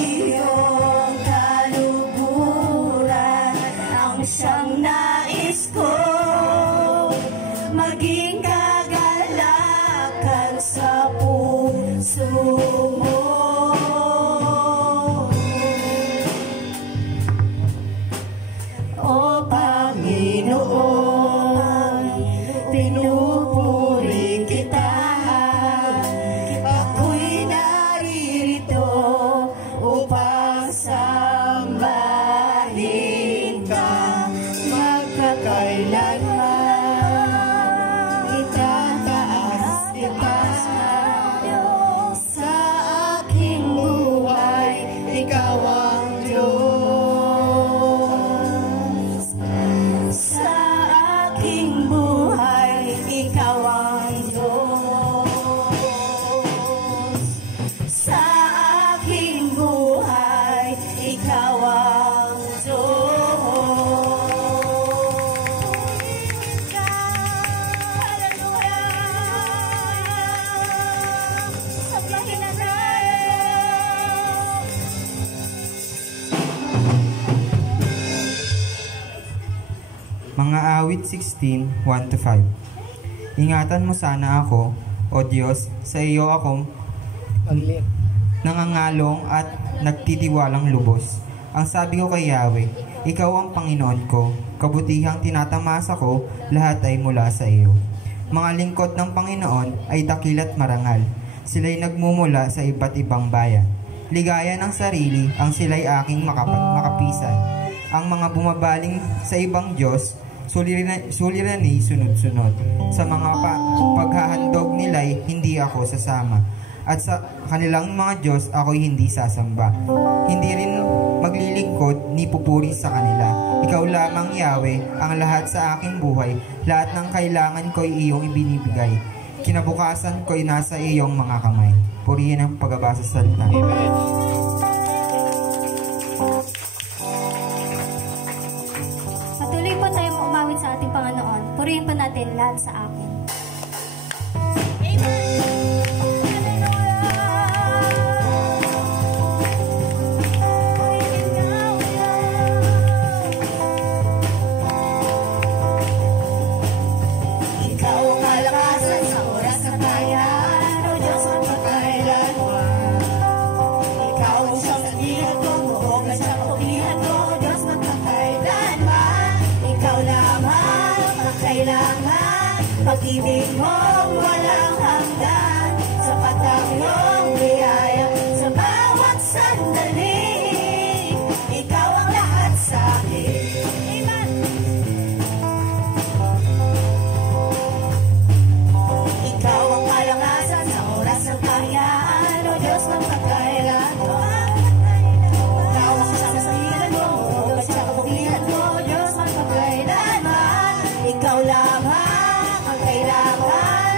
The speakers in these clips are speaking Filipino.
iyong kaluguran ang siyang nais ko, maging kagalakan sa puso mo. O Panginoon, pinupuri kita. Ako'y naririto upang sambahin ka magpakailanman. Itataas kita sa aking buhay, ikaw ang Diyos. Sa aking buhay, ikaw ang Diyos. Sa aking buhay, ikaw ang Diyos. Hallelujah! Sablahin natin! Mga awit 16, 1-5. Ingatan mo sana ako, O Diyos, sa iyo ako nangangalong at nagtitiwalang lubos. Ang sabi ko kay Yahweh, ikaw ang Panginoon ko, kabutihang tinatamasa ko, lahat ay mula sa iyo. Mga lingkod ng Panginoon ay dakilat marangal. Sila'y nagmumula sa iba't ibang bayan. Ligaya ng sarili ang sila'y aking makapisan. Ang mga bumabaling sa ibang Diyos, suliranin sunod-sunod. Sa mga paghahandog nila'y hindi ako sasama. At sa kanilang mga Diyos ako'y hindi sasamba. Hindi rin maglilingkod ni pupuri sa kanila. Ikaw lamang, Yahweh, ang lahat sa aking buhay. Lahat ng kailangan ko'y iyong ibinibigay. Kinabukasan ko'y nasa iyong mga kamay. Purihin ang pagbabasa sa salita. Amen. Patuloy po tayong umawit sa ating Panginoon. Purihin po natin lahat sa akin. Ikaw ang kalakasan sa oras ng bayan, O Diyos ang magkailanman. Ikaw ang siyang sandigan ko, buong at siyang kapulihan ko, O Diyos magkakailanman. Ikaw lamang ang kailangan, pag-ibig mo walang hanggan, sapat ang iyong biyaya sa bawat sandali. Ikaw ang lahat sa akin. Amen. Ikaw ang kalakasan sa oras ng kahiyaan, O Diyos ng pagkailanman. Ikaw ang sasabihan mo, buong at siyang kapulihan mo, O Diyos ng pagkailanman. Ikaw lamang ang kailangan,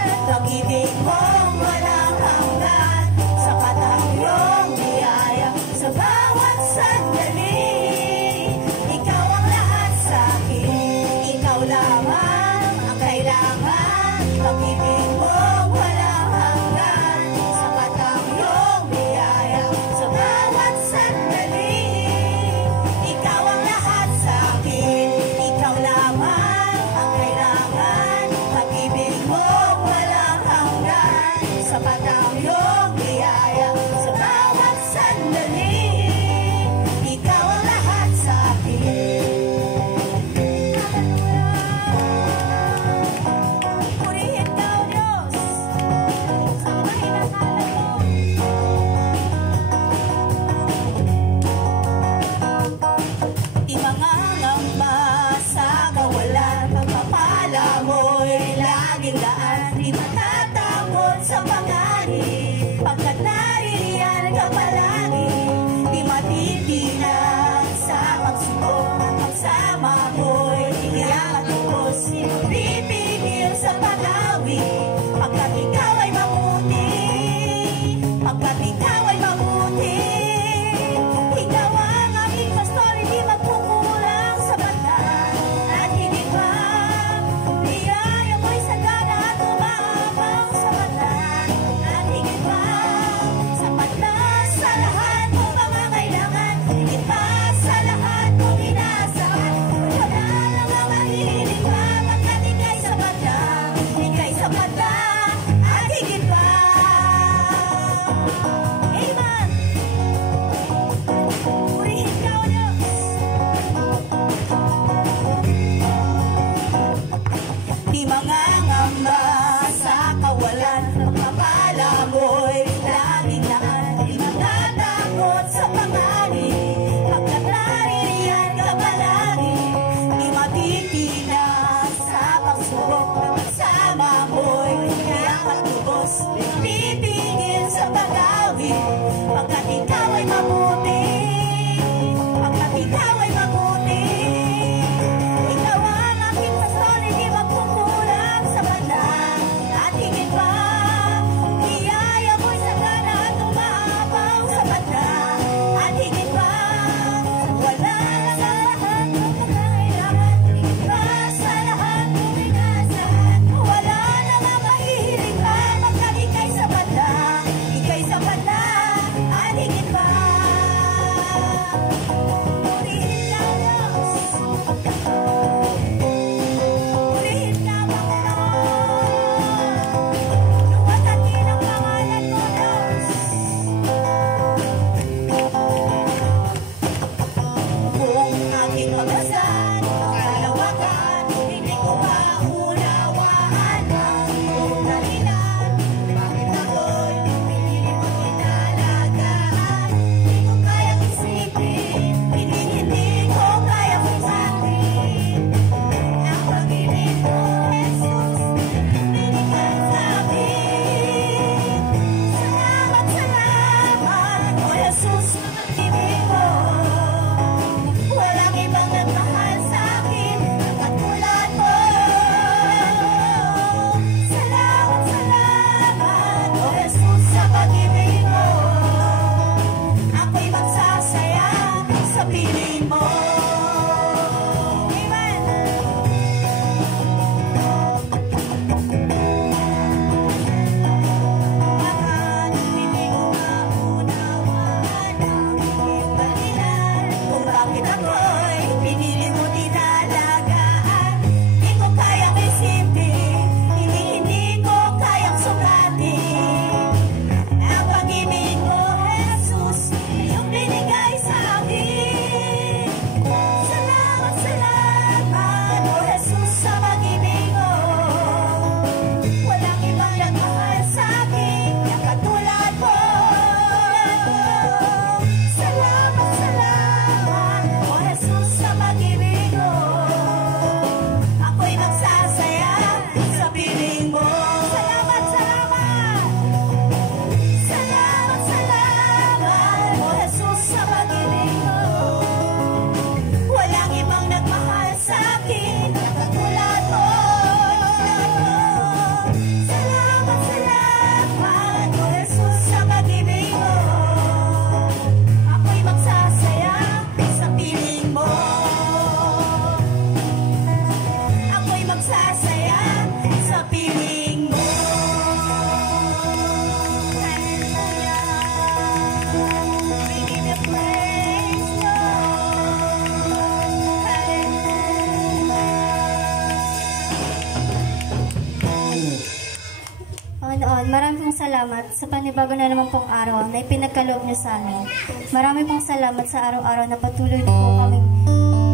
salamat sa panibago na naman pong araw na ipinagkaloob niyo sa amin. Marami pong salamat sa araw-araw na patuloy niyo po kaming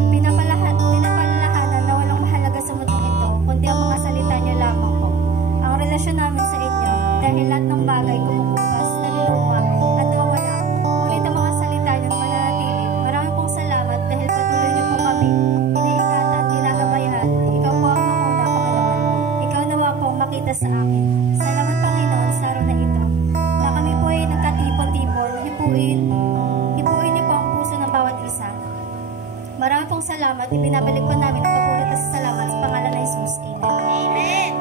pinapalalahanan na walang mahalaga sa mundong ito, kundi ang mga salita niyo lamang po. Ang relasyon namin sa inyo, dahil lahat ng bagay kumukupas, naluluma at nawawala, ngunit ang mga salita niyo mananatili. Marami pong salamat dahil patuloy niyo po kami iniingatan, ginagabayan. Ikaw po ang manguna, Panginoon. Ikaw nawa po ang makita sa akin. Salamat, Panginoon, sa araw na ito, na kami po ay nagkatipon-tipon, hipuin niyo po ang puso ng bawat isa. Marami pong salamat, ibinabalik po namin ang papuri at salamat sa pangalan ng Jesus. Amen.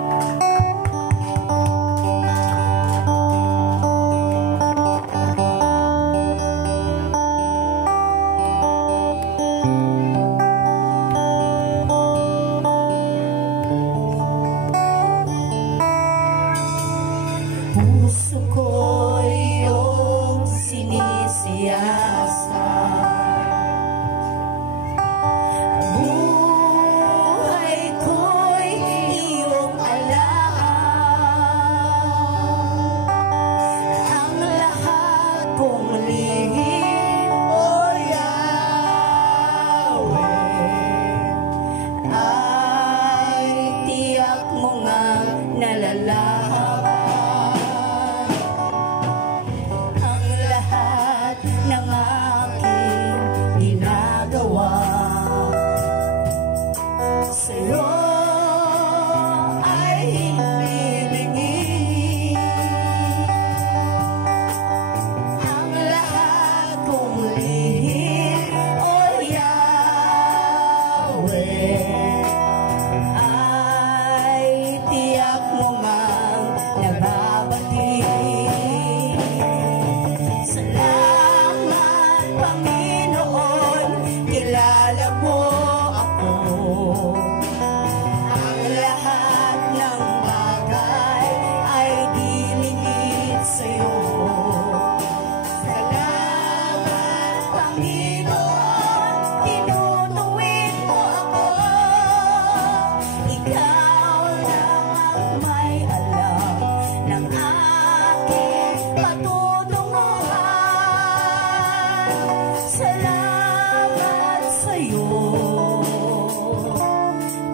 Puso ko iyong sinisiyasat. Buhay ko'y iyong alaan. Ang lahat kong lihim, O Yahweh, ay tiyak mo nga nalalaman. Ang lahat ng aking ginagawa sa'yo ay hinihingi. Ang lahat kong lihim, O Yahweh, ay tiyak mo ngang nababati. Salamat, Panginoon, kilala mo ako. Ang lahat ng bagay ay dilingid sa'yo. Salamat, Panginoon, tinutuwid mo ako. Ikaw lang ang may alam ng aking patutunguhan. Salamat sa'yo,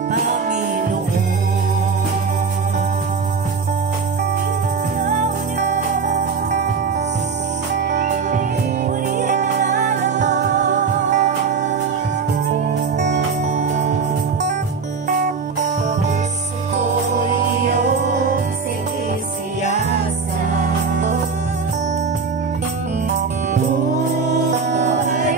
Panginoon. Ikaw, Diyos, purihin na puso ko iyong sinisiyasat. Buhay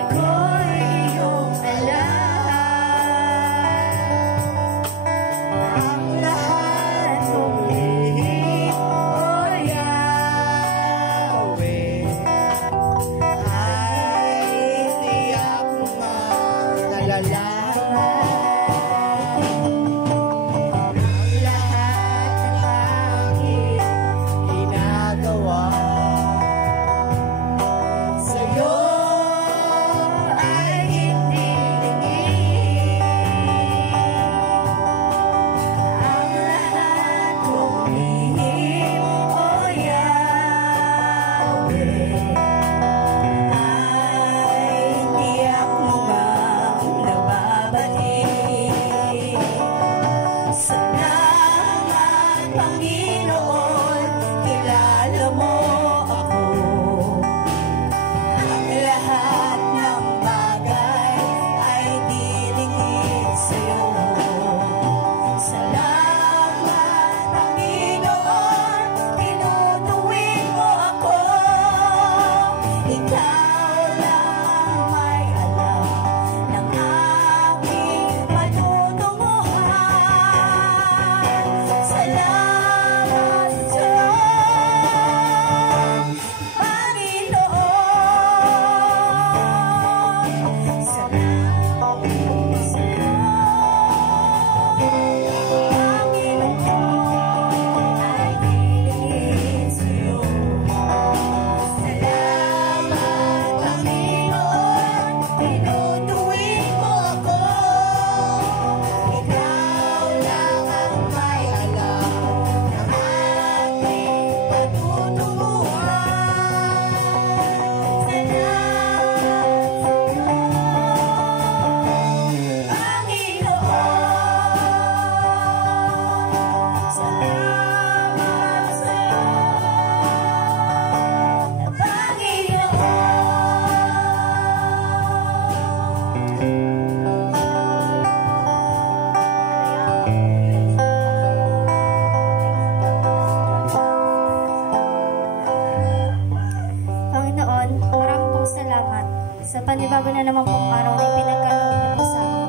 Panginoon, maraming pong salamat sa panibago na naman pong araw na ipinagkaloob niyo po sa amin.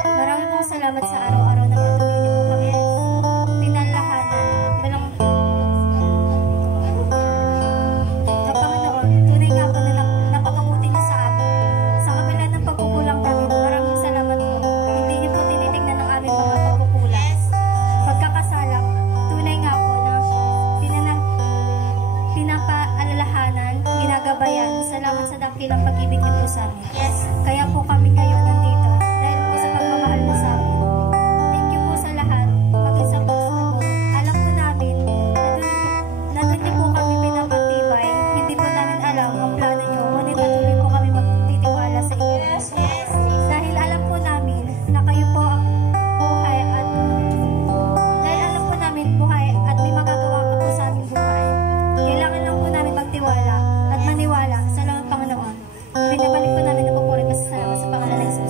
Maraming pong salamat sa araw-araw na patuloy niyo po kami pinanlahanan. Walang na Panginoon, tunay nga po na napakabuti niyo sa amin. Sa kabila ng pagkukulang namin, maraming salamat po. Hindi niyo po tinitignan ng aming mga pagkukulang. Pagkakasala, tunay nga po na pinapaalalahanan, ginagabayan. Salamat sa dakilang pag-ibig niyo po sa amin. Kaya po kami ngayon nandito dahil po sa pagmamahal mo sa amin. Thank you po sa lahat. Maging sa Panginoon, alam po namin na doon niyo po kami pinapatibay. Hindi po namin alam ang plano niyo. Ngunit patuloy po kami magtitiwala sa inyo. Dahil alam po namin na kayo po ang buhay at dahil alam po namin buhay at may magagawa ka po sa aming buhay. Kailangan lang po namin magtiwala at maniwala sa Panginoon. Pinabalik po namin ang papuri at salamat sa pangalan ng Jesus.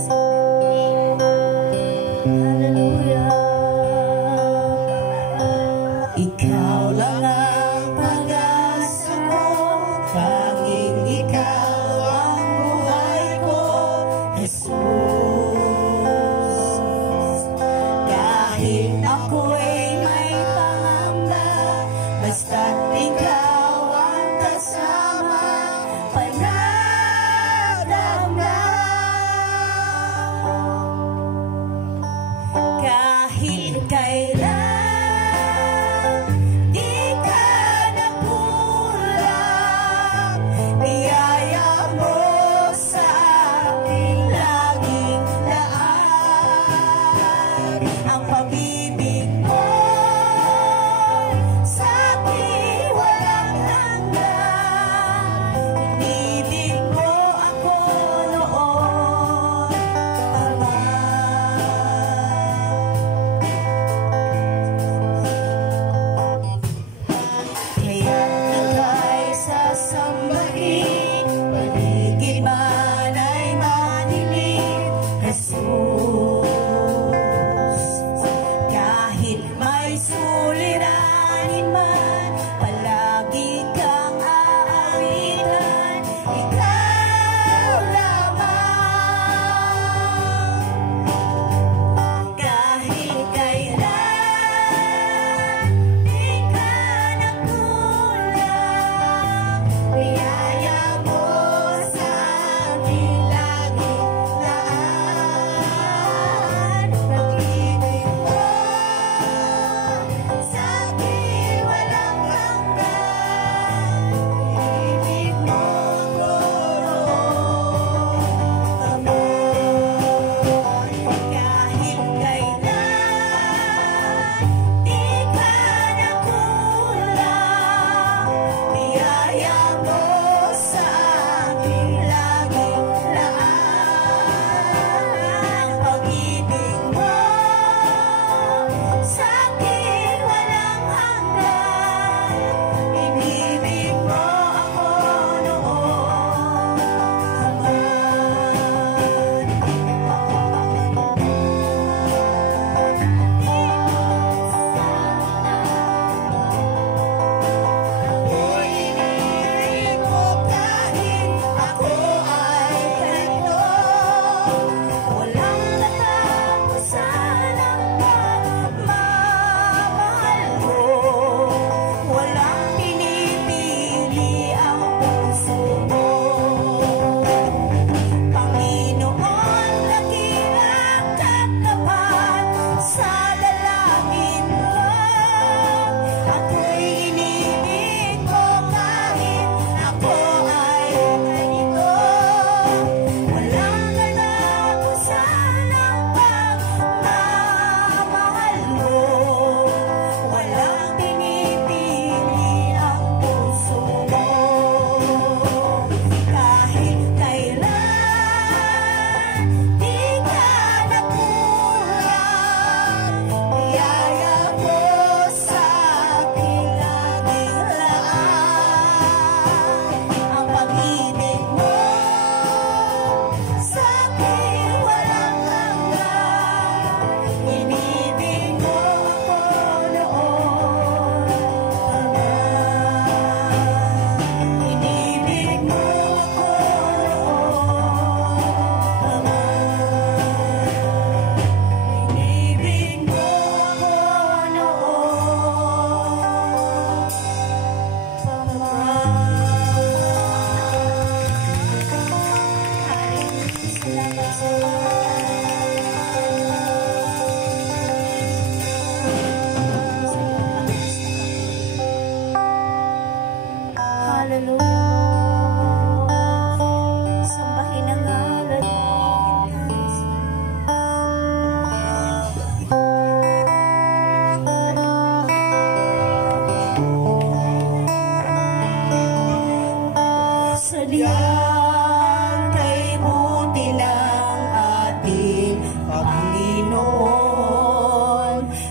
sadyang kay buti ng ating Panginoon,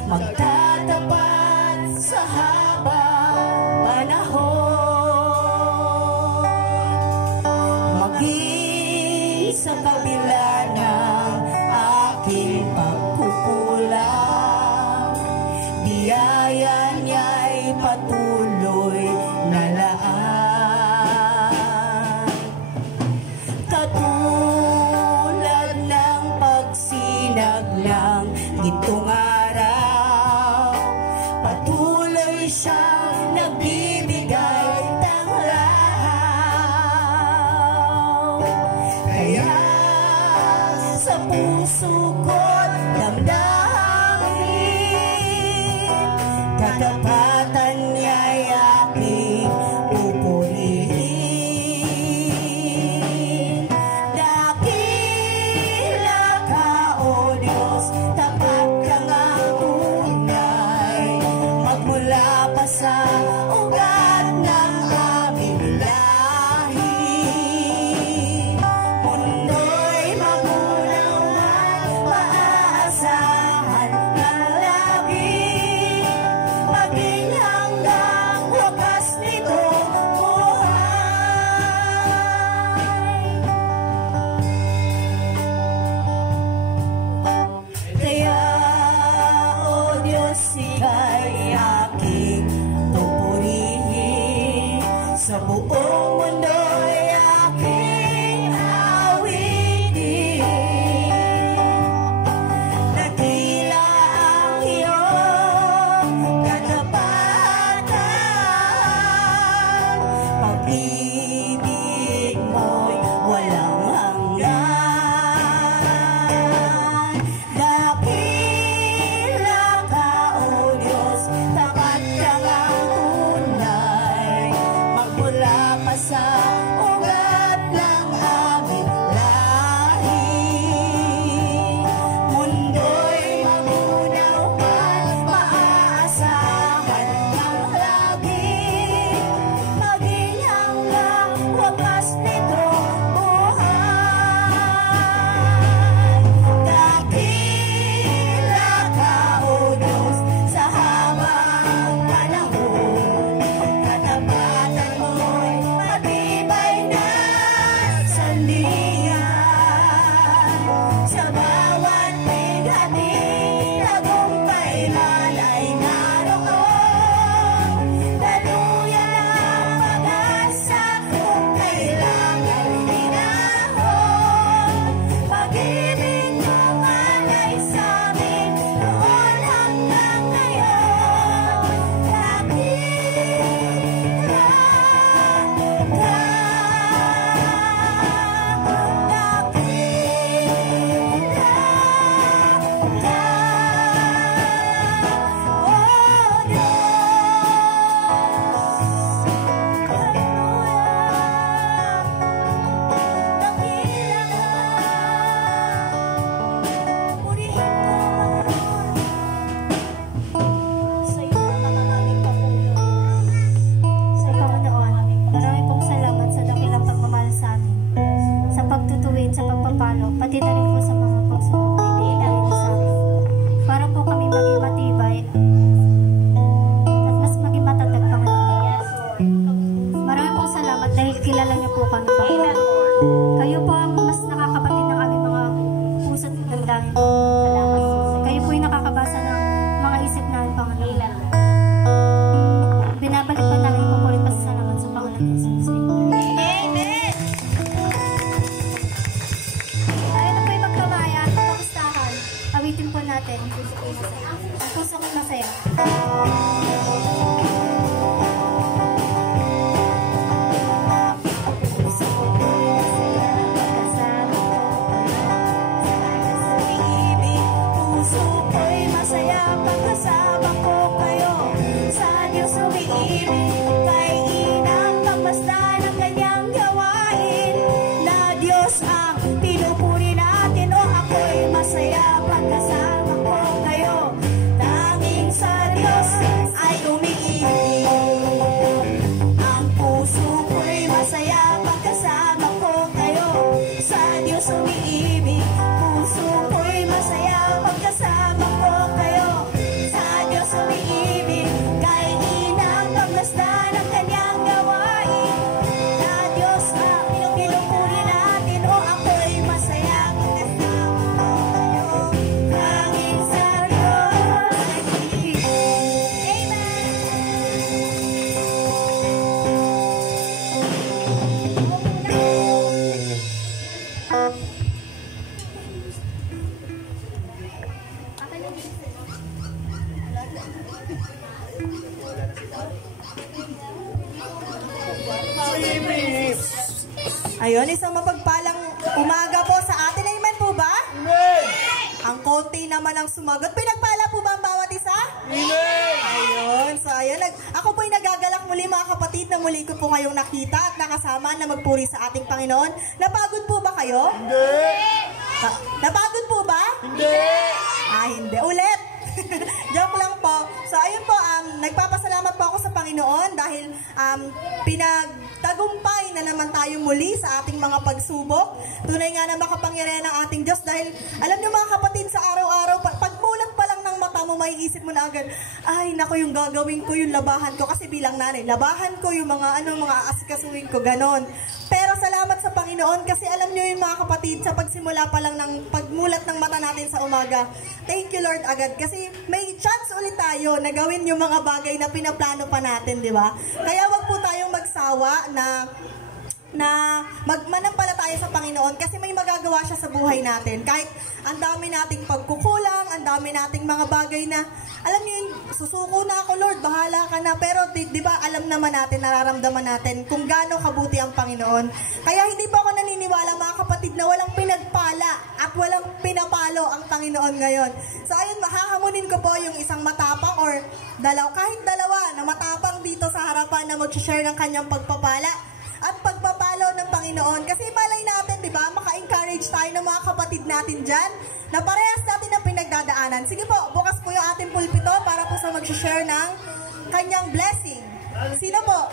magtatapat sa habang panahon. Maging sa kabila ng aking pagkukulang, biyaya niya'y patuloy na laan. Katulad ng pagsinag ng gintong araw, patuloy siyang nagbibigay tanglaw. Kaya sa puso ko't damdamin, katapatan niya'y aking pupurihin. Dakila ka, O Diyos, tapat kang ang tunay, magmula pa sa ugat ng aming lahi. Mundo'y magunawan, maaasahan ng labi, maging hanggang wakas nitong buhay. Kaya, O Diyos, ika'y aking pupurihin, sa buong mundo'y aking awitin. Dakila ang iyong katapatan, pag-ibig mo'y walang hanggan. Dakila ka, O Diyos, tapat kang ang tunay, magmula pa sa ugat ng aming lahi. Mundo'y magunawan, maaasahan ng lagi, maging hanggang wakas nitong buhay. Dakila ka, O Diyos, sa habang panahon, katapatan mo'y matibay na sandigan. Sa bawat bighati, tagumpay-man ay naroon. Daluyan ang pag-asa kung kailangan hinahon. Pag-ibig mo alay sa'min noon hanggang ngayon. Dakila ka, Sa Panginoon, marami pong salamat sa dakilang pagmamahal sa amin, sa pagtutuwid, sa pagpapalo, pati na rin po sa mga pagsubok na ibinigay niyo sa amin, para po kami maging matibay at mas maging matatag, Panginoon. Marami pong salamat dahil kilala niyo po kami, Panginoon. Kayo po ang mas nakakabatid ng aming mga puso't damdamin. Salamat. Kayo po yung nakakabasa ng mga isip namin, Panginoon. Binabalik po namin po rin pasasalamat sa Panginoon Jesus. Amen! Tayo na po yung magkamaya at pangstahan. Awitin po natin ang puso ko'y masaya. Ang puso ko'y masaya. Puso ko'y masaya, pagkasama Muli sa mapagpalang umaga po sa atin. Amen po ba? Amen! Ang konti naman ang sumagot. Pinagpala po ba ang bawat isa? Amen! Ayun. So, ayun. Ako po'y nagagalak muli mga kapatid na muli ko po kayong nakita at nakasama na magpuri sa ating Panginoon. Napagod po ba kayo? Hindi! Napagod po ba? Hindi! Hindi. Ulit! Joke lang po. So, ayun po, nagpapasalamat po ako sa Panginoon dahil pinagtagumpay na naman tayo muli sa ating mga pagsubok. Tunay nga na makapangyarihan ng ating Diyos dahil, alam niyo mga kapatid, sa araw-araw, pagmulat pa lang ng mata mo, may isip mo na agad, ay, nako, yung gagawin ko, yung labahan ko, kasi bilang nanay, labahan ko yung mga asikasuhin ko, ganon. Pero salamat sa Panginoon kasi alam niyo yung mga kapatid, sa pagsimula pa lang ng pagmulat ng mata natin sa umaga, thank you Lord agad kasi may chance ulit tayo na gawin yung mga bagay na pinaplano pa natin, di ba? Kaya wag po tayong magsawa na magmanampalataya sa Panginoon kasi may magagawa siya sa buhay natin. Kahit ang dami nating pagkukulang, ang dami nating mga bagay na, alam niyo yun, susuko na ako Lord, bahala ka na. Pero di ba alam naman natin, nararamdaman natin kung gaano kabuti ang Panginoon. Kaya hindi pa ako naniniwala mga kapatid na walang pinagpala at walang pinapalo ang Panginoon ngayon. So ayun, mahahamunin ko po yung isang matapang or kahit dalawa na matapang dito sa harapan na mag-share ng kanyang pagpapala at pagpapalo ng Panginoon. Kasi malay natin, di ba, maka-encourage tayo ng mga kapatid natin dyan na parehas natin ang pinagdadaanan. Sige po, bukas po yung ating pulpito para po sa mag-share ng kanyang blessing. Sino po?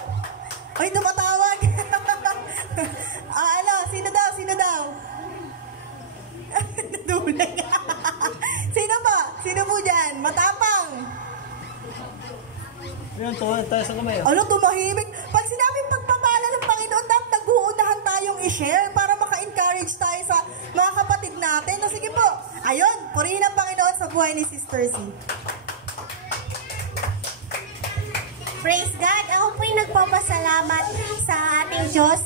Ay, tumatawag. Sino daw? Sino po? Sino po dyan? Matapang. Ayun, tayo sa kamay. Tumahimik. Pag sinabing pagpapala ng Panginoon, dapat nag-uunahan tayong i-share para maka-encourage tayo sa mga kapatid natin. O sige po, ayun, purihin ang Panginoon sa buhay ni Sister Z. Praise God! Ako po'y nagpapasalamat sa ating Diyos.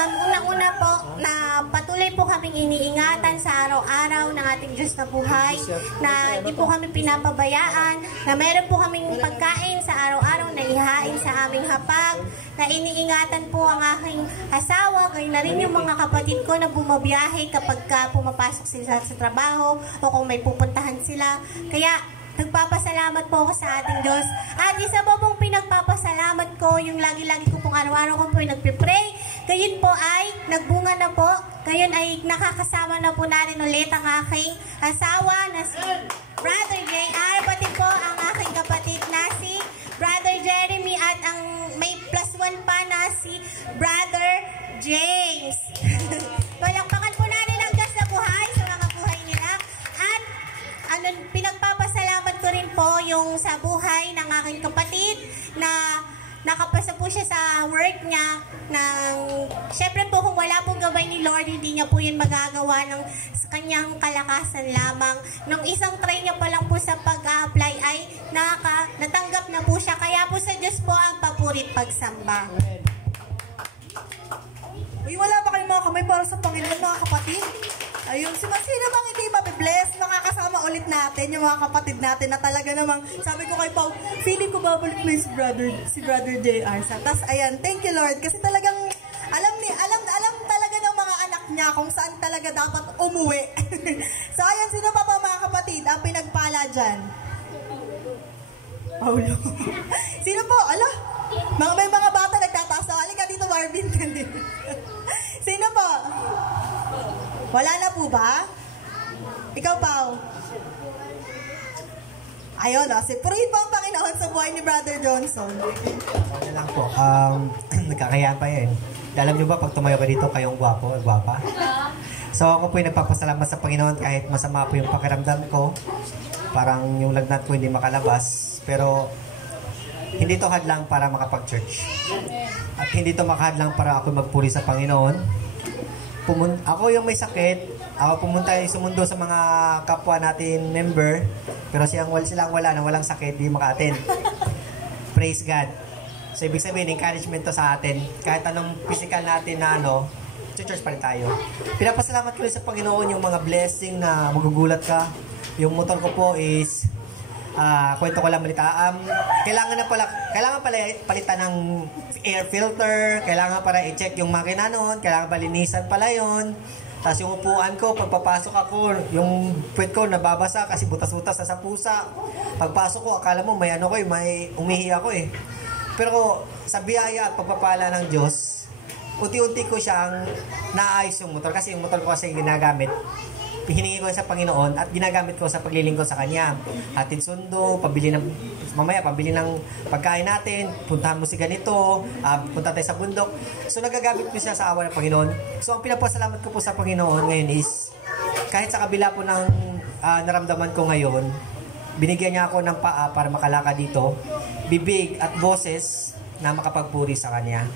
Unang-una po, na patuloy po kaming iniingatan sa araw-araw ng ating Diyos na buhay, na di po kami pinapabayaan, na meron po kaming pagkain sa araw-araw na ihain sa aming hapag, na iniingatan po ang aking asawa, gayon na rin yung mga kapatid ko na bumabiyahe kapag pumapasok sila sa trabaho o kung may pupuntahan sila. Kaya, nagpapasalamat po ako sa ating Diyos. At isa po pong pinagpapasalamat ko, yung lagi-lagi ko pong araw-araw ko po nagpipray. Gayon po ay nagbunga na po. Gayon ay nakakasama na po natin ulit ang aking asawa na si Brother JR. Pati po ang aking kapatid na si Brother Jeremy at ang may +1 pa na si Brother James. Palakpakan po natin ang Diyos na buhay sa mga buhay nila. At pinagpapasalamat ko rin po yung sa buhay ng aking kapatid na nakapasa po siya sa work niya syempre po kung wala pong gabay ni Lord, hindi niya po yun magagawa ng kanyang kalakasan lamang. Nung isang try niya pa lang po sa pag-a-apply ay natanggap na po siya. Kaya po sa Diyos po ang papurit pagsamba. Uy, wala ba kayong mga kamay para sa Panginoon mga kapatid? Ayun, sino bang hindi mabibless? Makakasama ulit natin yung mga kapatid natin na talaga namang, sabi ko kay Pao, feeling ko babalik na si Brother JR. Tapos ayan, thank you Lord. Kasi talagang, alam talaga ng mga anak niya kung saan talaga dapat umuwi. So ayan, sino pa mga kapatid ang pinagpala dyan? Paulo. Sino po? May mga bata nagtataas. Halika dito, Marvin. Sino po? Wala na po ba? Ikaw, Pao. Ayun, purihin po ang Panginoon sa buhay ni Brother Johnson. Ano lang po, nagkakayaan pa yan. Alam nyo ba, pag tumayo ka dito, kayong gwapo, gwapa? So ako po yung nagpapasalamat sa Panginoon kahit masama po yung pakiramdam ko. Parang yung lagnat ko hindi makalabas. Pero hindi to hadlang para makapag-church. At hindi to makahadlang para ako magpuri sa Panginoon. Ako yung may sakit, ako pumunta yung sumundo sa mga kapwa natin member, pero silang wala na walang sakit, di maka-attend. Praise God. So ibig sabihin, encouragement to sa atin. Kahit anong physical natin na church pa rin tayo. Pinapasalamat ko rin sa Panginoon yung mga blessing na magugulat ka. Yung motor ko po is kwento ko lang balita. Kailangan pala palitan ng air filter, kailangan para i-check yung makina noon, kailangan palinisan pala yun. Tapos yung upuan ko, pagpapasok ako, yung puwet ko nababasa kasi butas-butas sa pusa. Pagpasok ko, akala mo may may umihi ako eh. Pero sa biyaya at pagpapala ng Diyos, unti-unti ko siyang naayos yung motor kasi yung motor ko kasi ginagamit. Hiningi ko sa Panginoon at ginagamit ko sa paglilingkod sa Kanya. Hatid sundo, pabili ng pagkain natin, puntahan mo si ganito, punta tayo sa bundok. So nagagamit ko siya sa awa ng Panginoon. So ang pinapasalamat ko po sa Panginoon ngayon is, kahit sa kabila po ng naramdaman ko ngayon, binigyan niya ako ng paa para makalakad dito, bibig at boses na makapagpuri sa Kanya.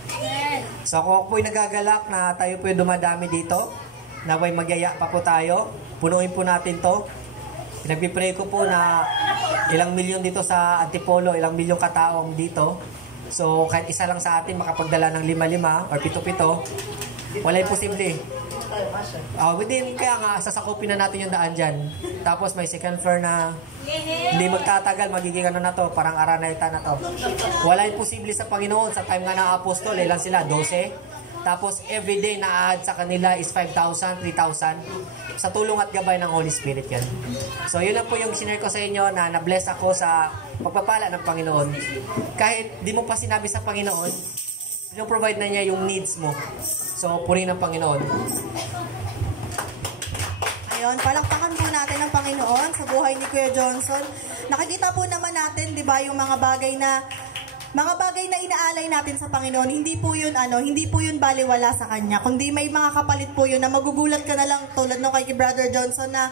So ako po'y nagagalak na tayo po'y dumadami dito, naway magyaya pa po tayo, punuin po natin to. Pinagpipray ko po na ilang milyon dito sa Antipolo, ilang milyong kataong dito. So kahit isa lang sa atin makapagdala ng 5-5 or 7-7, wala'y posible. Kaya nga, sasakupin na natin yung daan dyan. Tapos may second floor na hindi magtatagal, magiging na to, parang Araneta na to. Wala'y posible sa Panginoon. Sa time nga ng apostol, ilan sila? 12. Tapos everyday na-add sa kanila is 5,000, 3,000. Sa tulong at gabay ng Holy Spirit yan. So yun lang po yung sinare ko sa inyo na na-bless ako sa pagpapala ng Panginoon. Kahit di mo pa sinabi sa Panginoon, provide na niya yung needs mo. So purihin ng Panginoon. Ayun, palakpakan po natin ng Panginoon sa buhay ni Kuya Johnson. Nakikita po naman natin, di ba, yung mga bagay na inaalay natin sa Panginoon, hindi po yun baliwala sa Kanya. Kundi may mga kapalit po yun na magugulat ka na lang tulad no kay Brother Johnson na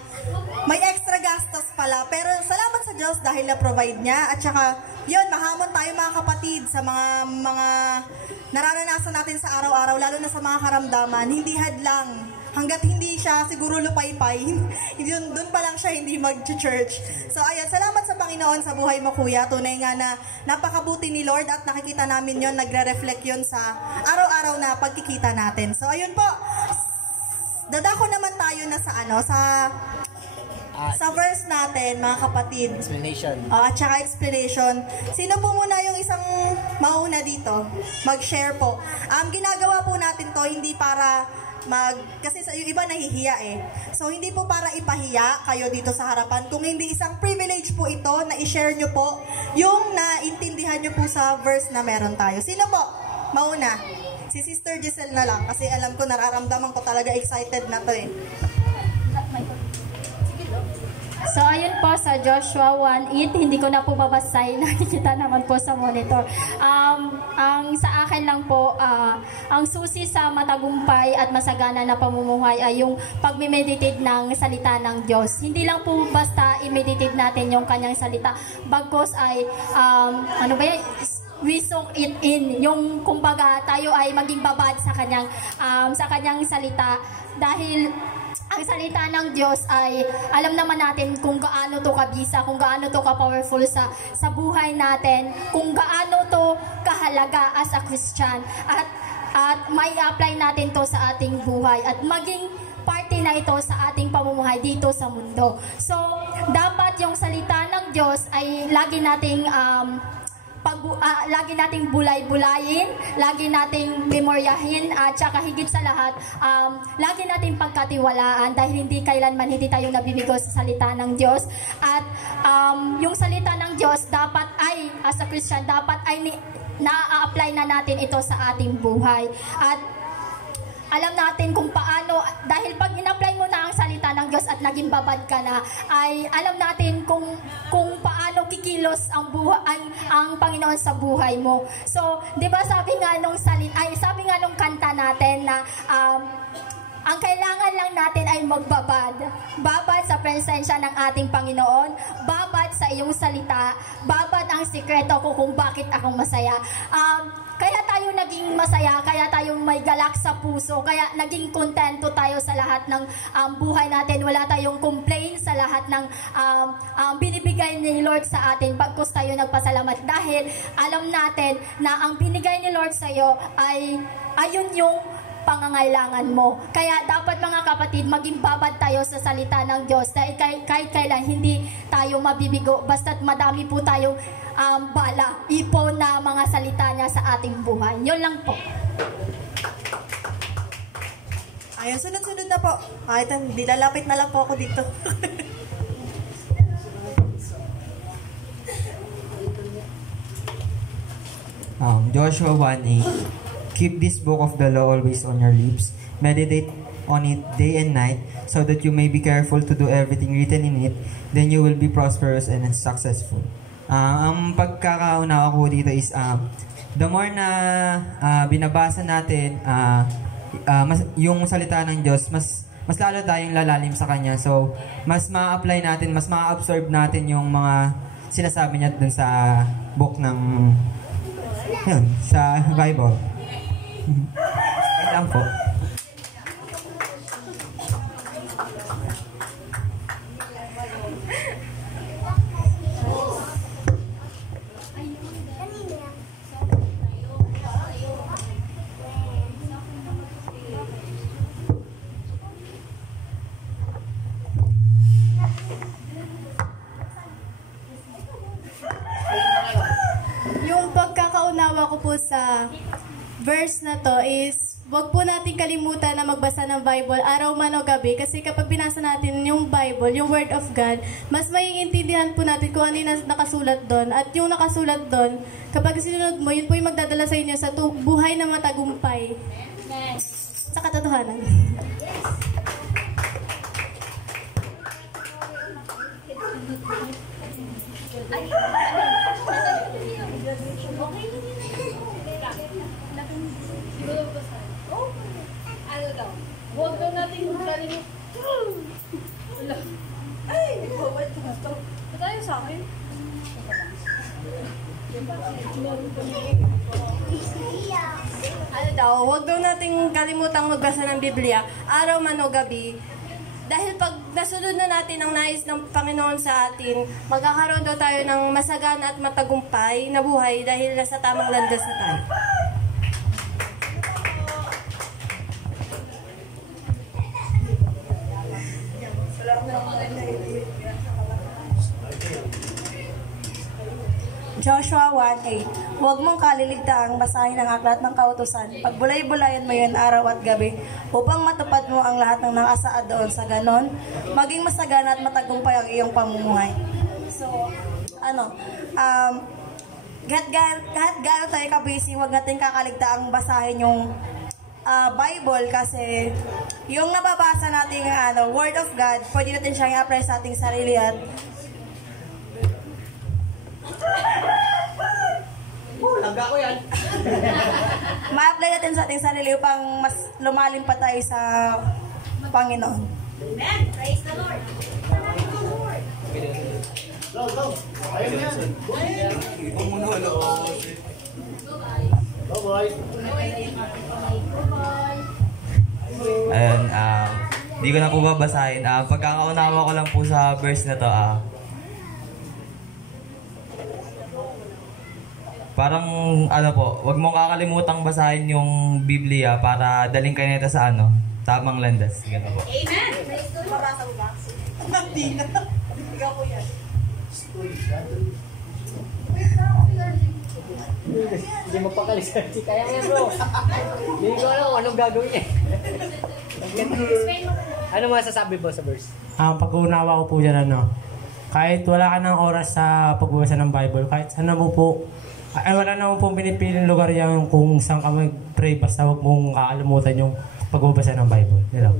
may extra gastos pala. Pero salamat sa Diyos dahil na-provide niya. At saka, yun, mahamon tayo mga kapatid sa mga nararanasan natin sa araw-araw, lalo na sa mga karamdaman. Hindi hadlang. Hanggat hindi siya siguro lupay-pay, doon pa lang siya hindi mag-church. So ayan, salamat sa Panginoon sa buhay mo, Kuya. Tunay nga na napakabuti ni Lord at nakikita namin yon, nagre-reflect yon sa araw-araw na pagkikita natin. So ayun po, dadako naman tayo na sa verse natin, mga kapatid. Explanation. At saka explanation. Sino po muna yung isang mauna dito? Mag-share po. Ginagawa po natin to hindi para kasi yung iba nahihiya eh. So hindi po para ipahiya kayo dito sa harapan, kung hindi isang privilege po ito na i-share nyo po yung naintindihan nyo po sa verse na meron tayo. Sino po? Mauna. Si Sister Giselle na lang kasi alam ko, nararamdaman ko talaga excited na to eh. So, ayun po sa Joshua 1:8, hindi ko na po babasahin, nakikita naman po sa monitor. Ang sa akin lang po, ang susi sa matagumpay at masagana na pamumuhay ay yung pagme-meditate ng salita ng Diyos. Hindi lang po basta i-meditate natin yung kanyang salita, bagkos ay, we soak it in, yung kumbaga tayo ay maging babad sa kanyang salita, dahil ang salita ng Diyos ay alam naman natin kung gaano to kabisa, kung gaano to ka-powerful sa buhay natin, kung gaano to kahalaga as a Christian, at may apply natin to sa ating buhay at maging parte na ito sa ating pamumuhay dito sa mundo. So, dapat yung salita ng Diyos ay lagi nating lagi nating bulay-bulayin, lagi nating memoryahin, at saka higit sa lahat, lagi nating pagkatiwalaan dahil hindi kailanman hindi tayo nabibigo sa salita ng Diyos. At yung salita ng Diyos dapat ay, as a Christian, dapat ay na-apply na natin ito sa ating buhay. At alam natin kung paano, dahil pag in-apply mo na ang salita ng Diyos at naging babad ka na, ay alam natin kung paano kikilos ang Panginoon sa buhay mo. So, 'di ba sabi nga nung kanta natin na ang kailangan lang natin ay magbabad. Babad sa presensya ng ating Panginoon, babad sa iyong salita, babad ang sikreto ko kung bakit ako masaya. Kaya tayo naging masaya, kaya tayo may galak sa puso, kaya naging kontento tayo sa lahat ng buhay natin. Wala tayong complain sa lahat ng binibigay ni Lord sa atin, bagkus tayo nagpasalamat dahil alam natin na ang binigay ni Lord sa iyo ay ayun yung pangangailangan mo. Kaya dapat mga kapatid, maging babad tayo sa salita ng Diyos. Dahil kahit kailan hindi tayo mabibigo, basta't madami po tayong bala, ipon na mga salita niya sa ating buhay. Yun lang po. Ayun, sunod-sunod na po. Kahit hindi lalapit na lang po ako dito. Joshua 1:8. Keep this book of the law always on your lips. Meditate on it day and night, so that you may be careful to do everything written in it. Then you will be prosperous and successful. Ang pagkakaunawa ko dito is, the more na binabasa natin yung salita ng Diyos, mas lalo tayong lalalim sa Kanya. So, mas ma-apply natin, mas ma-absorb natin yung mga sinasabi niya dun sa book ng sa Bible. Yan lang po. Ko po sa verse na to is, wag po natin kalimutan na magbasa ng Bible araw man o gabi, kasi kapag binasa natin yung Bible, yung Word of God, mas maiintindihan po natin kung ano yung nakasulat doon. At yung nakasulat doon, kapag sinunod mo, yun po yung magdadala sa inyo sa buhay na matagumpay. Sa katotohanan. Huwag daw natin magkalimut. Ay! Ba't tayo sa akin? Ano daw, huwag daw nating kalimutang magbasa ng Biblia, araw man o gabi. Dahil pag nasunod na natin ang nais ng Panginoon sa atin, magkakaroon daw tayo ng masagana at matagumpay na buhay dahil nasa tamang landas na tayo. Joshua 1:8. Huwag mong kaliligtaang basahin ang aklat ng kautusan. Pagbulay-bulayan mo yun araw at gabi upang matupad mo ang lahat ng nakasaad doon. Sa ganon, maging masagana at matagumpay ang iyong pamumuhay. So, kahit gaano tayo kabisi, huwag natin kakaligtaang basahin yung Bible, kasi yung nababasa nating Word of God, pwede natin siyang i-apply sa ating sarili at Langga ko yan. ma-apply natin sa ating sarili upang mas lumalim pa tayo sa Panginoon. Amen! Praise the Lord! Go! Ayun yan. Ito muna wala. Go, boy. Ayun, di ko na po babasahin. Pagkakaunawa ko lang po sa verse na to, parang wag mong kakalimutang basahin yung Biblia para daling kayo nito sa tamang landas. Ganun po. Amen! Mabasa mo ba? Hindi na. Ikaw ko yan. Hindi mo pa kalisansi. Kaya nga bro. Hindi ko alam kung anong gagawin niya. Ano masasabi mo sa verse? Pag-uunawa ko po dyan, kahit wala ka ng oras sa pagbabasa ng Bible, kahit saan mo po, wala naman pong pinipiling lugar yan kung saan ka mag-pray, basta huwag mong kakalimutan yung pagbabasa ng Bible. Yan lang.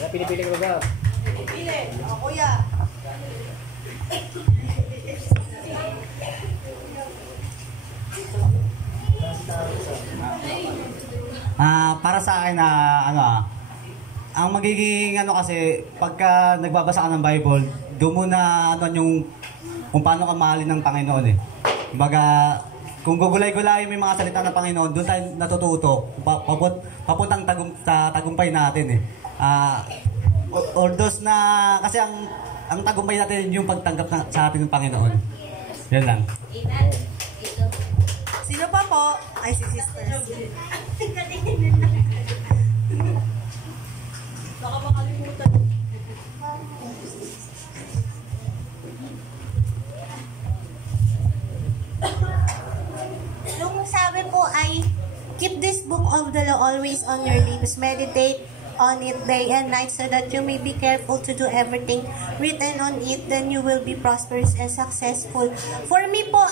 Wala pinipiling lugar. Pinipili. O, kuya. Para sa akin ang magiging kasi pagka nagbabasa ka ng Bible, doon muna yung kung paano ka mahalin ng Panginoon eh. Kumbaga, kung gugulay-gulay yung mga salita ng Panginoon, doon tayo natututo papuntang sa tagumpay natin eh. Although na kasi ang tagumpay natin yung pagtanggap sa atin ng Panginoon. Yan lang. Amen! Sino pa po? Ay, si sister. book of the law always on your lips. Meditate on it day and night so that you may be careful to do everything written on it. Then you will be prosperous and successful. For me po,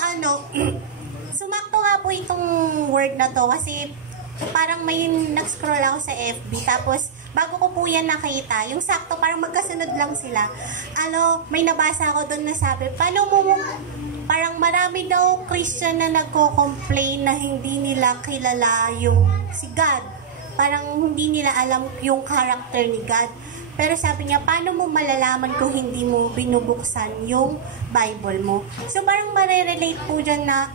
sumakto nga po itong word na to kasi parang may nag-scroll ako sa FB. Tapos, bago ko po yan nakita, yung sakto, parang magkasunod lang sila. May nabasa ako doon na sabi, paano mo parang marami daw Christian na nagko-complain na hindi nila kilala yung si God. Parang hindi nila alam yung character ni God. Pero sabi niya, paano mo malalaman kung hindi mo binubuksan yung Bible mo? So parang marirelate po dyan na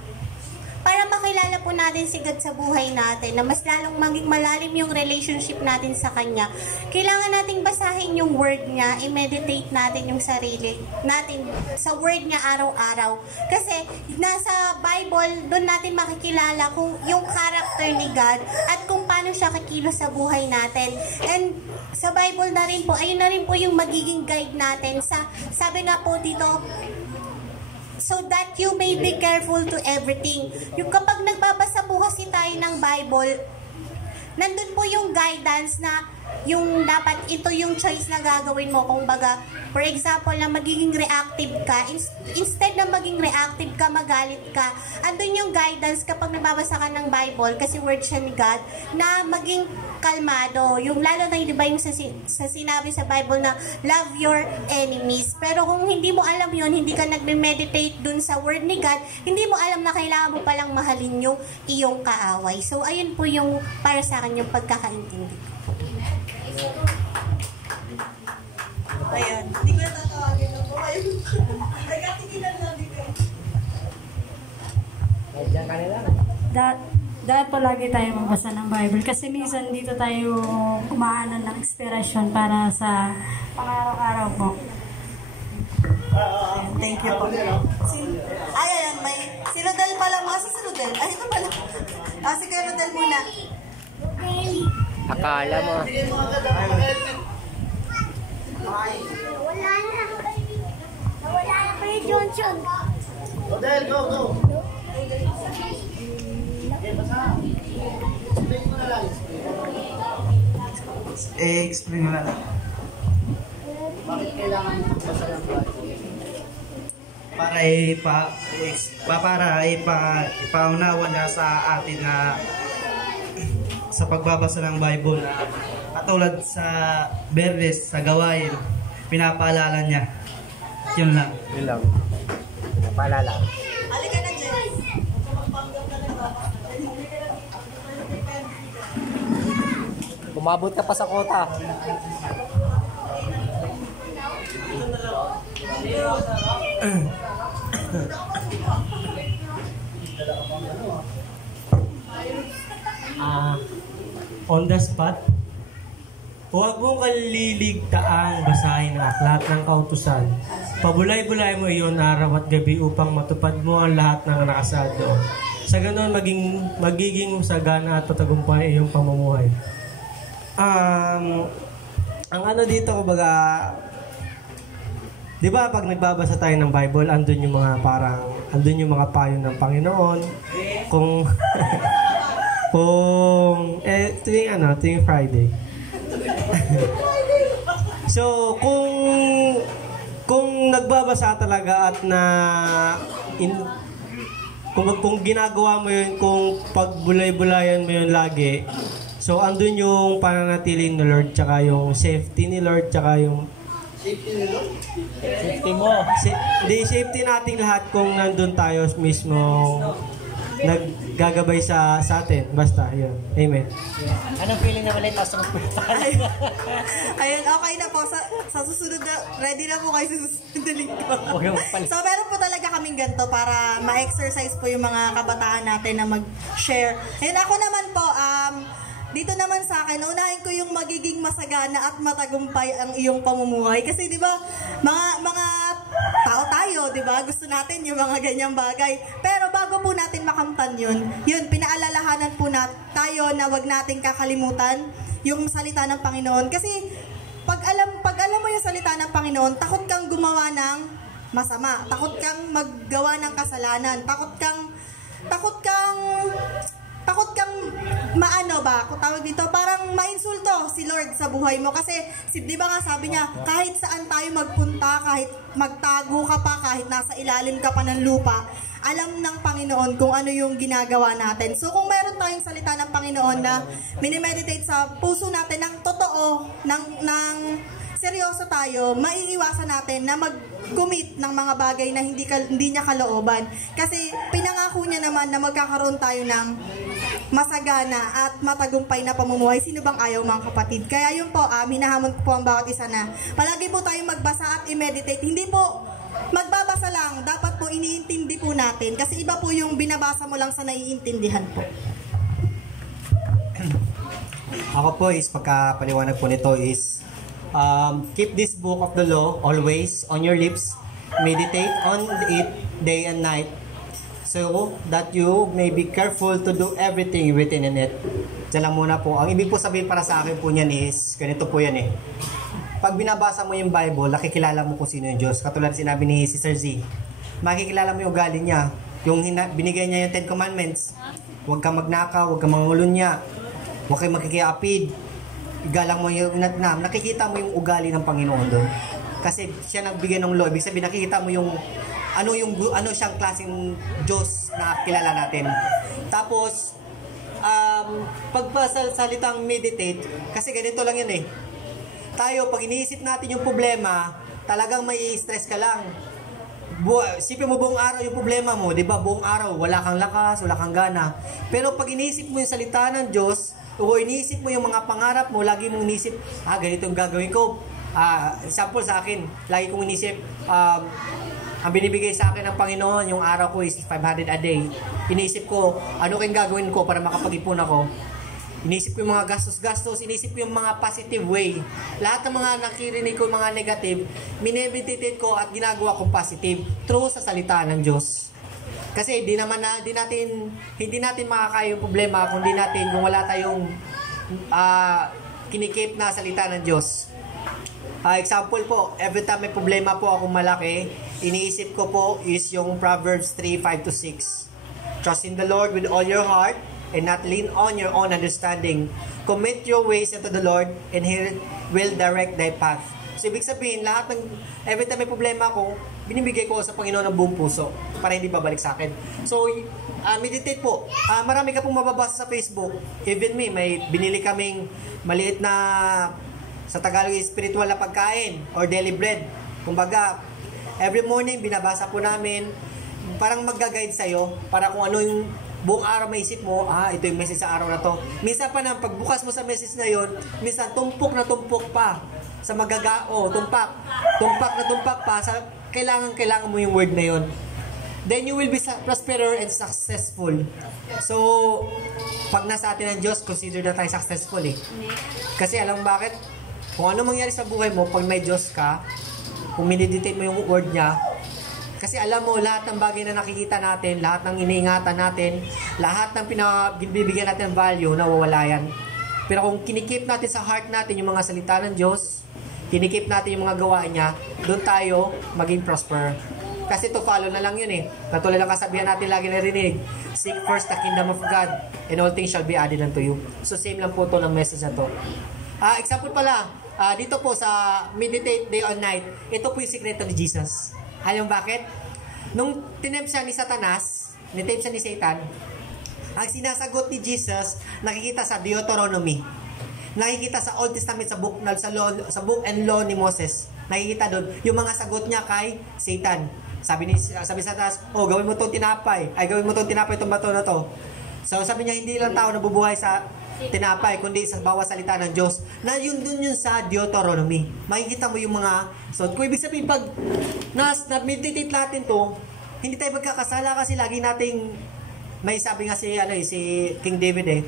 para makilala po natin si God sa buhay natin, na mas lalong maging malalim yung relationship natin sa Kanya, kailangan nating basahin yung word niya, i-meditate natin yung sarili natin sa word niya araw-araw. Kasi nasa Bible, doon natin makikilala kung yung character ni God at kung paano siya kikilos sa buhay natin. And sa Bible na rin po, ayun na rin po yung magiging guide natin sa, sabi nga po dito, so that you may be careful to everything. Yung kapag nagbabasa po kasi tayo ng Bible, nandun po yung guidance na yung dapat ito yung choice na gagawin mo. Kung baga, for example, na magiging reactive ka, instead na maging reactive ka, magalit ka, andun yung guidance kapag nagbabasa ka ng Bible, kasi word siya ni God, na maging kalmado. Yung lalo na di ba yung sa sinabi sa Bible na love your enemies. Pero kung hindi mo alam yun, hindi ka nagme-meditate dun sa word ni God, hindi mo alam na kailangan mo palang mahalin yung iyong kaaway. So ayun po yung para sa akin yung pagkakaintindi ko. Ayan. Hindi ko natatawagin ako. Nagkatigilan lang din kayo. Diyan ka nila. Dapat palagi tayo magbasa ng Bible kasi minsan dito tayo kumaanan ng inspirasyon para sa pang-araw-araw po. Thank you po. Ayan, may si Rodel pala mga si Rodel. Ay, ito pala. Si Kuya Rodel muna. Akala mo. Wala na kayo, Johnson. Rodel, go, go. Explain mo na lang. Bakit kailangan magbasa ng Bible? Para ipaunawa na sa atin na sa pagbabasa ng Bible, katulad sa Bernes, sa Gawain, pinapaalala niya. Yun lang. Yun lang. Pinapaalala. Halika na, Jess. Umabot ka pa sa kota. On the spot, huwag mong kaliligtaang basahin ang aklat ng kautusan. Pabulay-bulay mo iyon araw at gabi upang matupad mo ang lahat ng nakasaad doon. Sa ganoon, magiging sagana at patagumpay iyong pamumuhay. Ang ano dito, kumbaga, di ba pag nagbabasa tayo ng Bible, andun yung mga andun yung mga payo ng Panginoon. Tuwing Friday. So, kung nagbabasa talaga at kung ginagawa mo yun, kung pagbulay-bulayan mo yun lagi, so andun yung pananatiling ni Lord, tsaka yung safety ni Lord, tsaka yung Safety mo. Safety nating lahat kung nandun tayo mismo naggagabay sa atin. Basta, yun. Amen. Anong feeling na ulit? Ayun, okay na po. Sa susunod na, ready na po kayo sa susunod na linggo. So, meron po talaga kaming ganito para ma-exercise po yung mga kabataan natin na mag-share. And ako naman po, dito naman sa akin, unahin ko yung magiging masagana at matagumpay ang iyong pamumuhay. Kasi di ba, mga tao tayo, di ba? Gusto natin yung mga ganyang bagay. Pero bago po natin makamtan yun, pinaalalahanan po tayo na wag nating kakalimutan yung salita ng Panginoon. Kasi pag alam mo yung salita ng Panginoon, takot kang gumawa ng masama, takot kang maggawa ng kasalanan, takot kang maano ba, kung tawag dito, parang mainsulto si Lord sa buhay mo. Kasi, di ba nga sabi niya, kahit saan tayo magpunta, kahit magtago ka pa, kahit nasa ilalim ka pa ng lupa, alam ng Panginoon kung ano yung ginagawa natin. So, kung meron tayong salita ng Panginoon na minimeditate sa puso natin ng totoo, ng seryoso tayo, maiiwasan natin na mag-commit ng mga bagay na hindi niya kalooban. Kasi pinangako niya naman na magkakaroon tayo ng masagana at matagumpay na pamumuhay. Sino bang ayaw, mga kapatid? Kaya yun po, hinahamon ko po ang bawat isa na palagi po tayong magbasa at i-meditate. Hindi po magbabasa lang, dapat po iniintindi po natin. Kasi iba po yung binabasa mo lang sa naiintindihan po. Ako po is, pagkapaliwanag po nito is, keep this book of the law always on your lips, meditate on it day and night, so that you may be careful to do everything written in it. Diyan lang muna po. Ang ibig po sabihin para sa akin po niyan is, ganito po yan eh. Pag binabasa mo yung Bible, nakikilala mo kung sino yung Diyos. Katulad sinabi ni Sister Z, makikilala mo yung ugali niya. Yung binigay niya yung 10 Commandments. Huwag kang magnakaw, huwag kang mangulunya, huwag kang makikiapid, igalang mo yung natnam. Nakikita mo yung ugali ng Panginoon doon. Kasi siya nagbigay ng law. Ibig sabihin, nakikita mo yung ano siyang klaseng Diyos na kilala natin. Tapos, pagpasalitang meditate, kasi ganito lang yun eh. Tayo, pag iniisip natin yung problema, talagang may stress ka lang. Sipin mo buong araw yung problema mo, di ba? Buong araw, wala kang lakas, wala kang gana. Pero pag iniisip mo yung salita ng Diyos, o iniisip mo yung mga pangarap mo, lagi mong iniisip, ganito yung gagawin ko. Example sa akin, lagi kong iniisip, ang binibigay sa akin ng Panginoon, yung araw ko is 500 a day. Iniisip ko, ano kayong gagawin ko para makapag-ipon ako. Inisip ko yung mga gastos-gastos, inisip ko yung mga positive way. Lahat ng mga nakirinig ko, mga negative, minimeditate ko at ginagawa kong positive through sa salita ng Diyos. Kasi hindi natin makakaya yung problema kung wala tayong kinikip na salita ng Diyos. Example po, every time may problema po akong malaki, iniisip ko po is yung Proverbs 3:5-6. Trust in the Lord with all your heart and not lean on your own understanding. Commit your ways unto the Lord, and He will direct thy path. So, ibig sabihin, every time may problema ko, binibigay ko sa Panginoon ng buong puso para hindi babalik sa akin. So, meditate po. Marami ka pong mababasa sa Facebook. Even me, may binili kaming maliit na, sa Tagalog, spiritual na pagkain or daily bread. Kumbaga, every morning, binabasa po namin, parang mag-guide sa'yo para kung ano yung buong araw may isip mo, ito yung message sa araw na to. Minsan pa na, pagbukas mo sa message na yon, minsan tumpok pa sa tumpak pa sa kailangan mo yung word na yon. Then you will be prosperous and successful. So, pag nasa atin ang Diyos, consider na tayo successful eh. Kasi alam mo bakit? Kung ano mangyari sa buhay mo, pag may Diyos ka, kung mineditate mo yung word niya, kasi alam mo, lahat ng bagay na nakikita natin, lahat ng iniingatan natin, lahat ng binibigyan natin ng value, nawawala yan. Pero kung kinikip natin sa heart natin yung mga salita ng Diyos, kinikip natin yung mga gawain niya, doon tayo maging prosper. Kasi to follow na lang yun eh. Katulad lang kasabihan natin lagi narinig, seek first the kingdom of God, and all things shall be added unto you. So same lang po to ng message na to. Example pala, dito po sa meditate day or night, ito po yung sikreto ni Jesus. Alam bakit? Nung tinempt siya ni Satanas, nitempt siya ni Satan, ang sinasagot ni Jesus, nakikita sa Deuteronomy. Nakikita sa Old Testament, sa book and law ni Moses. Nakikita doon, yung mga sagot niya kay Satan. Sabi Satanas, gawin mo itong tinapay. Gawin mo itong tinapay, itong bato na to. So sabi niya, hindi lang tao nabubuhay sa tinapay, kundi sa bawat salita ng Diyos. Na yun dun yun sa Deuteronomy. Makikita mo yung mga, so kung ibig sabihin, pag na-meditate natin to, hindi tayo magkakasala kasi lagi nating, may sabi nga si King David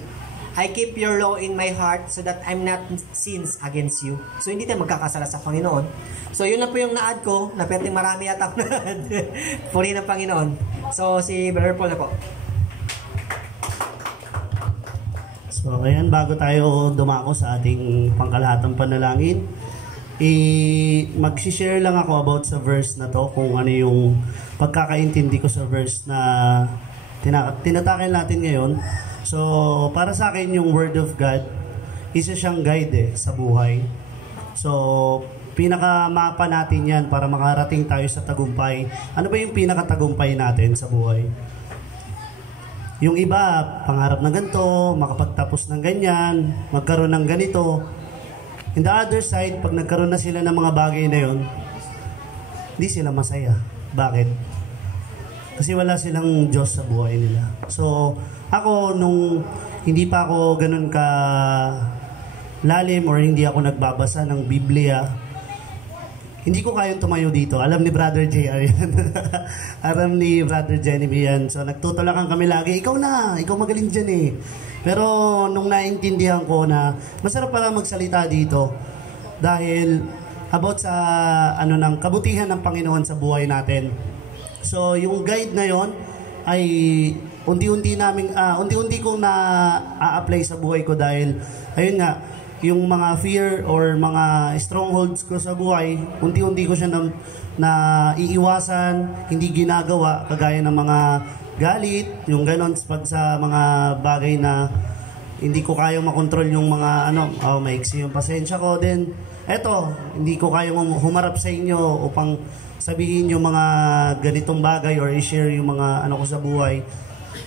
I keep your law in my heart so that I'm not sins against you. So hindi tayo magkakasala sa Panginoon. So yun na po yung na-add ko, na pwedeng marami yata na-add. Puri ng Panginoon. So si Brother Paul na po. So, ayan, bago tayo dumako sa ating pangkalahatang panalangin, mag-share lang ako about sa verse na to, kung ano yung pagkakaintindi ko sa verse na tinatakil natin ngayon. So, para sa akin, yung Word of God, isa siyang guide sa buhay. So, pinaka-mapa natin yan para makarating tayo sa tagumpay. Ano ba yung pinaka-tagumpay natin sa buhay? Yung iba, pangarap ng ganito, makapagtapos ng ganyan, magkaroon ng ganito. In the other side, pag nagkaroon na sila ng mga bagay na yon, hindi sila masaya. Bakit? Kasi wala silang Diyos sa buhay nila. So, ako, nung hindi pa ako ganun ka lalim or hindi ako nagbabasa ng Biblia, hindi ko kayang tumayo dito. Alam ni Brother JR yan. Alam ni Brother Jenny yan. So, nagtutulakan kami lagi. Ikaw na, ikaw magaling dyan eh. Pero, nung naintindihan ko na masarap pala magsalita dito dahil about sa ng kabutihan ng Panginoon sa buhay natin. So, yung guide na yon ay unti-unti kong na-apply sa buhay ko dahil, ayun nga, yung mga fear or mga strongholds ko sa buhay, unti-unti ko siya na iiwasan, hindi ginagawa, kagaya ng mga galit, yung ganon pag sa mga bagay na hindi ko kayang makontrol yung mga maiksi yung pasensya ko. Then, eto, hindi ko kayang humarap sa inyo upang sabihin yung mga ganitong bagay or i-share yung mga ko sa buhay.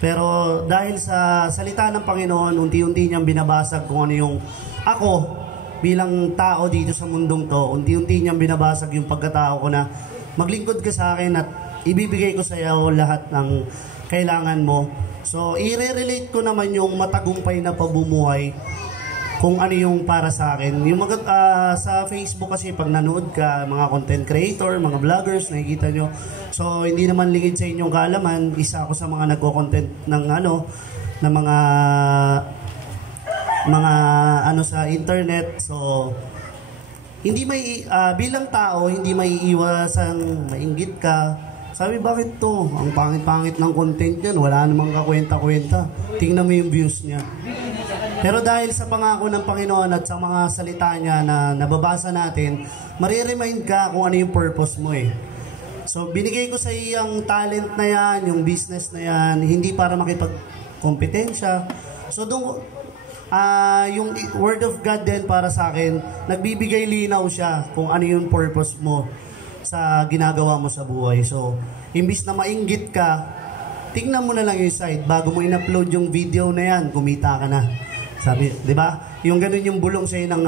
Pero dahil sa salita ng Panginoon, unti-unti niyang binabasag kung ano yung ako bilang tao dito sa mundong to, unti-unti niyang binabasag yung pagkatao ko na maglingkod ka sa akin at ibibigay ko sa iyo lahat ng kailangan mo. So, i-relate ko naman yung matagumpay na pabumuhay kung ano yung para sa akin. Yung sa Facebook kasi pag nanood ka, mga content creator, mga vloggers, nakikita nyo. So, hindi naman lingid sa inyong kaalaman. Isa ako sa mga nagko-content ng mga sa internet. So, hindi bilang tao, hindi may iwasang mainggit ka. Sabi, bakit to? Ang pangit-pangit ng content yan. Wala namang kakwenta-kwenta. Tingnan mo yung views niya. Pero dahil sa pangako ng Panginoon at sa mga salita niya na nababasa natin, mariremind ka kung ano yung purpose mo eh. So, binigay ko sa iyang talent na yan, yung business na yan, hindi para makipagkompetensya. So, yung Word of God din para sa akin, nagbibigay linaw siya kung ano yung purpose mo sa ginagawa mo sa buhay. So, imbis na mainggit ka, tingnan mo na lang yung side. Bago mo in-upload yung video na yan, kumita ka na. Sabi, di ba? Yung ganun yung bulong sa'yo ng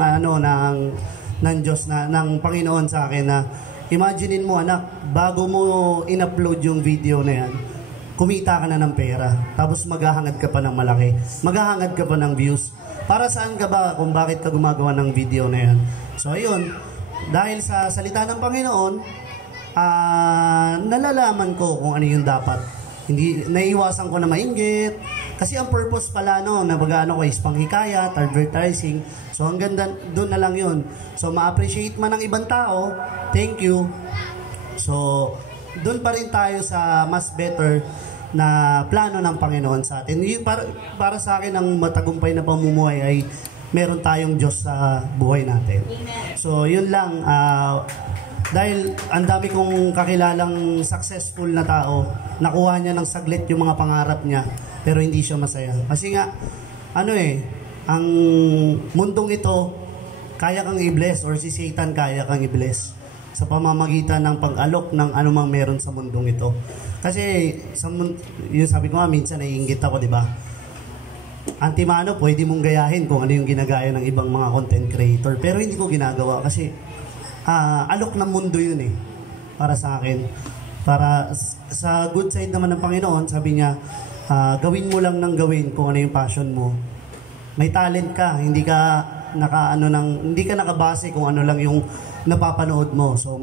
Diyos, ng Panginoon sa akin na, imaginein mo anak, bago mo in-upload yung video na yan, kumita ka na ng pera. Tapos maghahangad ka pa ng malaki. Maghahangad ka pa ng views. Para saan ka ba kung bakit ka gumagawa ng video na yan? So, ayun. Dahil sa salita ng Panginoon, nalalaman ko kung ano yung dapat. Hindi, naiiwasan ko na mainggit. Kasi ang purpose pala na ko is panghikayat, advertising. So, hanggang doon na lang yun. So, ma-appreciate man ng ibang tao, thank you. So, doon pa rin tayo sa mas better na plano ng Panginoon sa atin. Para sa akin, ang matagumpay na pamumuhay ay meron tayong Diyos sa buhay natin. So, yun lang. Dahil ang dami kong kakilalang successful na tao, nakuha niya ng saglit yung mga pangarap niya, pero hindi siya masaya. Kasi nga, ang mundong ito, kaya kang i-bless or si Satan kaya kang i-bless sa pamamagitan ng pag-alok ng anumang meron sa mundong ito. Kasi, yun sabi ko nga, minsan naiinggit ako, di ba? Antimano, pwede mong gayahin kung ano yung ginagaya ng ibang mga content creator. Pero hindi ko ginagawa kasi alok ng mundo yun eh. Para sa akin. Para sa good side naman ng Panginoon, sabi niya, gawin mo lang ng gawin kung ano yung passion mo. May talent ka, hindi ka nakabase kung ano lang yung napapanood mo. So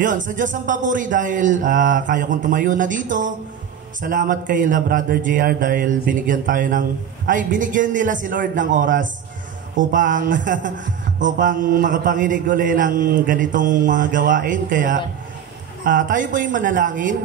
yun, sa Diyos ang papuri dahil kaya kong tumayo na dito. Salamat kay Brother JR dahil binigyan nila si Lord ng oras upang makapanginig ulit ng ganitong mga gawain. Kaya tayo po yung manalangin.